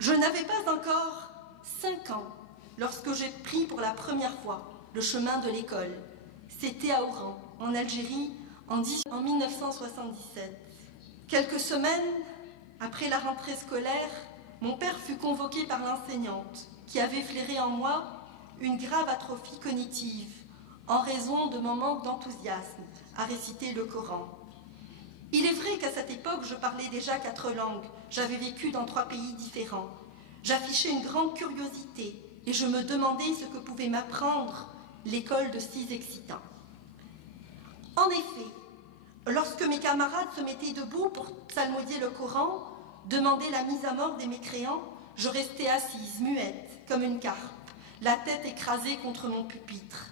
Je n'avais pas encore 5 ans lorsque j'ai pris pour la première fois le chemin de l'école. C'était à Oran, en Algérie, en 1977. Quelques semaines après la rentrée scolaire, mon père fut convoqué par l'enseignante qui avait flairé en moi une grave atrophie cognitive en raison de mon manque d'enthousiasme à réciter le Coran. Il est vrai qu'à cette époque, je parlais déjà 4 langues. J'avais vécu dans 3 pays différents. J'affichais une grande curiosité et je me demandais ce que pouvait m'apprendre l'école de si excitant. En effet, lorsque mes camarades se mettaient debout pour psalmodier le Coran, demander la mise à mort des mécréants, je restais assise, muette, comme une carpe, la tête écrasée contre mon pupitre.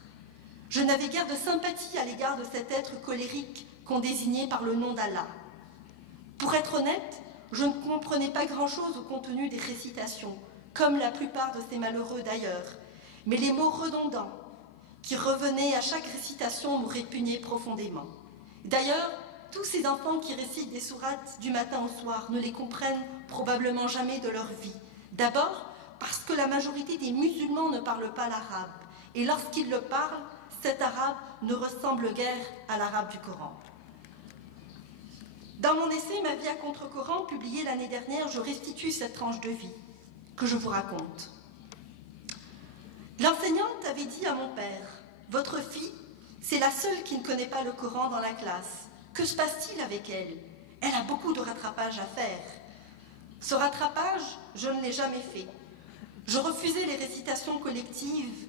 Je n'avais guère de sympathie à l'égard de cet être colérique qu'on désignait par le nom d'Allah. Pour être honnête, je ne comprenais pas grand-chose au contenu des récitations, comme la plupart de ces malheureux d'ailleurs, mais les mots redondants qui revenaient à chaque récitation me répugnaient profondément. D'ailleurs, tous ces enfants qui récitent des sourates du matin au soir ne les comprennent probablement jamais de leur vie. D'abord, parce que la majorité des musulmans ne parlent pas l'arabe, et lorsqu'ils le parlent, cet arabe ne ressemble guère à l'arabe du Coran. Dans mon essai « Ma vie à contre-courant » publié l'année dernière, je restitue cette tranche de vie que je vous raconte. L'enseignante avait dit à mon père « Votre fille, c'est la seule qui ne connaît pas le Coran dans la classe. Que se passe-t-il avec elle? Elle a beaucoup de rattrapage à faire. » Ce rattrapage, je ne l'ai jamais fait. Je refusais les récitations collectives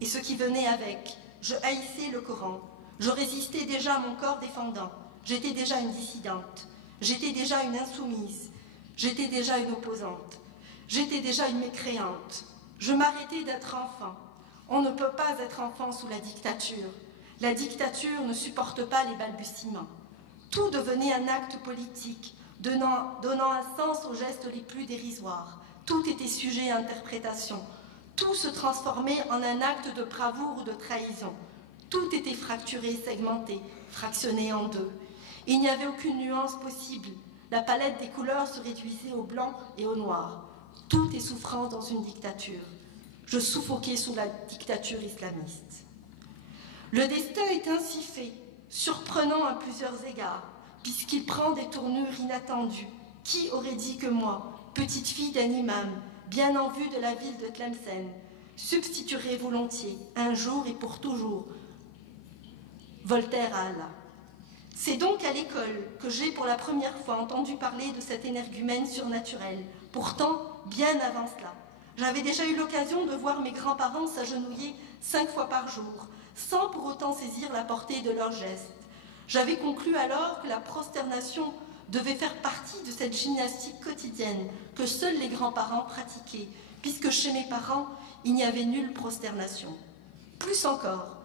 et ce qui venait avec. Je haïssais le Coran. Je résistais déjà à mon corps défendant. J'étais déjà une dissidente. J'étais déjà une insoumise. J'étais déjà une opposante. J'étais déjà une mécréante. Je m'arrêtais d'être enfant. On ne peut pas être enfant sous la dictature. La dictature ne supporte pas les balbutiements. Tout devenait un acte politique, donnant un sens aux gestes les plus dérisoires. Tout était sujet à interprétation. Tout se transformait en un acte de bravoure ou de trahison. Tout était fracturé, segmenté, fractionné en deux. Il n'y avait aucune nuance possible. La palette des couleurs se réduisait au blanc et au noir. Tout est souffrance dans une dictature. Je suffoquais sous la dictature islamiste. Le destin est ainsi fait, surprenant à plusieurs égards, puisqu'il prend des tournures inattendues. Qui aurait dit que moi, petite fille d'un imam, bien en vue de la ville de Tlemcen, substituerait volontiers, un jour et pour toujours, Voltaire à Allah. C'est donc à l'école que j'ai pour la première fois entendu parler de cet énergumène surnaturel. Pourtant, bien avant cela, j'avais déjà eu l'occasion de voir mes grands-parents s'agenouiller 5 fois par jour, sans pour autant saisir la portée de leurs gestes. J'avais conclu alors que la prosternation devait faire partie de cette gymnastique quotidienne que seuls les grands-parents pratiquaient, puisque chez mes parents, il n'y avait nulle prosternation. Plus encore,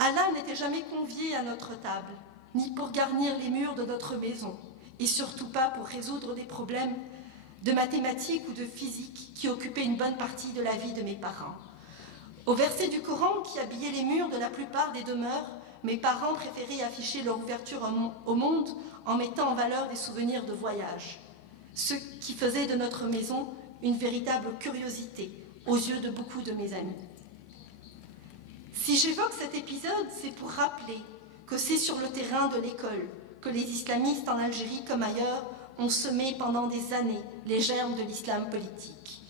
Allah n'était jamais convié à notre table, ni pour garnir les murs de notre maison, et surtout pas pour résoudre des problèmes de mathématiques ou de physique qui occupaient une bonne partie de la vie de mes parents. Au verset du Coran qui habillait les murs de la plupart des demeures, mes parents préféraient afficher leur ouverture au monde en mettant en valeur des souvenirs de voyage, ce qui faisait de notre maison une véritable curiosité aux yeux de beaucoup de mes amis. Si j'évoque cet épisode, c'est pour rappeler que c'est sur le terrain de l'école que les islamistes en Algérie comme ailleurs ont semé pendant des années les germes de l'islam politique.